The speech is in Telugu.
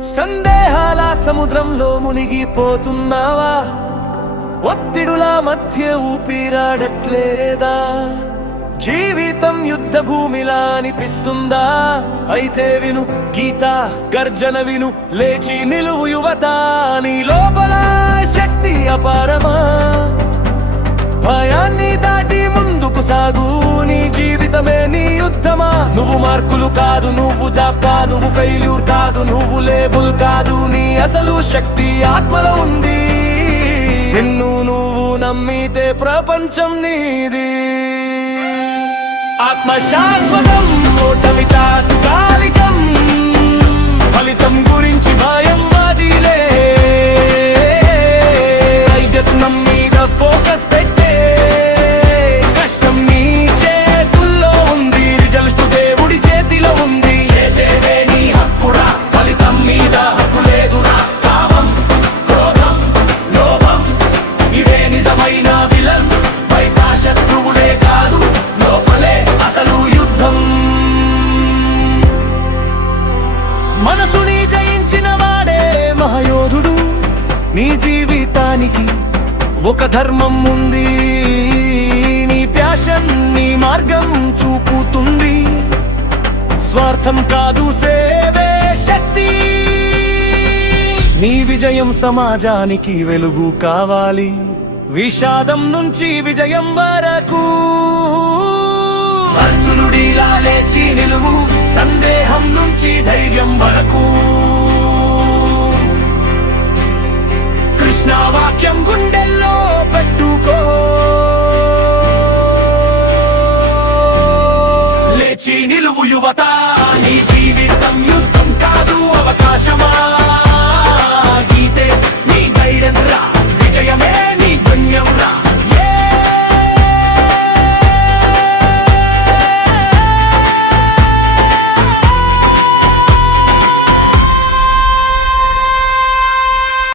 సందేహాల సముద్రంలో మునిగిపోతున్నావా? ఒత్తిడుల మధ్య ఊపిరాడట్లేదా? జీవితం యుద్ధ భూమిలా అనిపిస్తుందా? అయితే విను గీత గర్జన విను, లేచి నిలువు యువత. నీ లోపల శక్తి అపారమా? భయాన్ని దాటి ముందుకు సాగు, నీ జీవితమే నీ యుద్ధమా? నువ్వు మార్కులు కాదు, నువ్వు జాబ్ కాదు, నువ్వు ఫెయిల్యూర్ కాదు, నువ్వు లేబుల్ కాదు. నీ అసలు శక్తి ఆత్మలో ఉంది. నిన్ను నువ్వు నమ్మితే ప్రపంచం నీది. ఆత్మ శాశ్వతం, ఓటమి తాత్కాలికం. ఫలితం గురించి భయం వదిలే, యత్నం మీద ఫోకస్ పెట్టే. కష్టం నీ చేతుల్లో ఉంది, రిజల్ట్ దేవుడి చేతిలో ఉంది. చేసేదే నీ హక్కురా, ఫలితం మీద హక్కు లేదురా. కామం, క్రోధం, లోభం ఇవే నిజమైన విలన్స్. బయట శత్రువులే కాదు, లోపలే అసలు యుద్ధం. మనసుని జయించిన వాడే మహాయోధుడు. నీ జీవితానికి ఒక ధర్మం ఉంది, నీ ప్యాషన్ నీ మార్గం చూపుతుంది. స్వార్థం కాదు, సేవే శక్తి. నీ విజయం సమాజానికి వెలుగు కావాలి, విషాదం నుంచి విజయం వరకు. అర్జునుడిలా లేచి నిలువు, సందేహం నుంచి ధైర్యం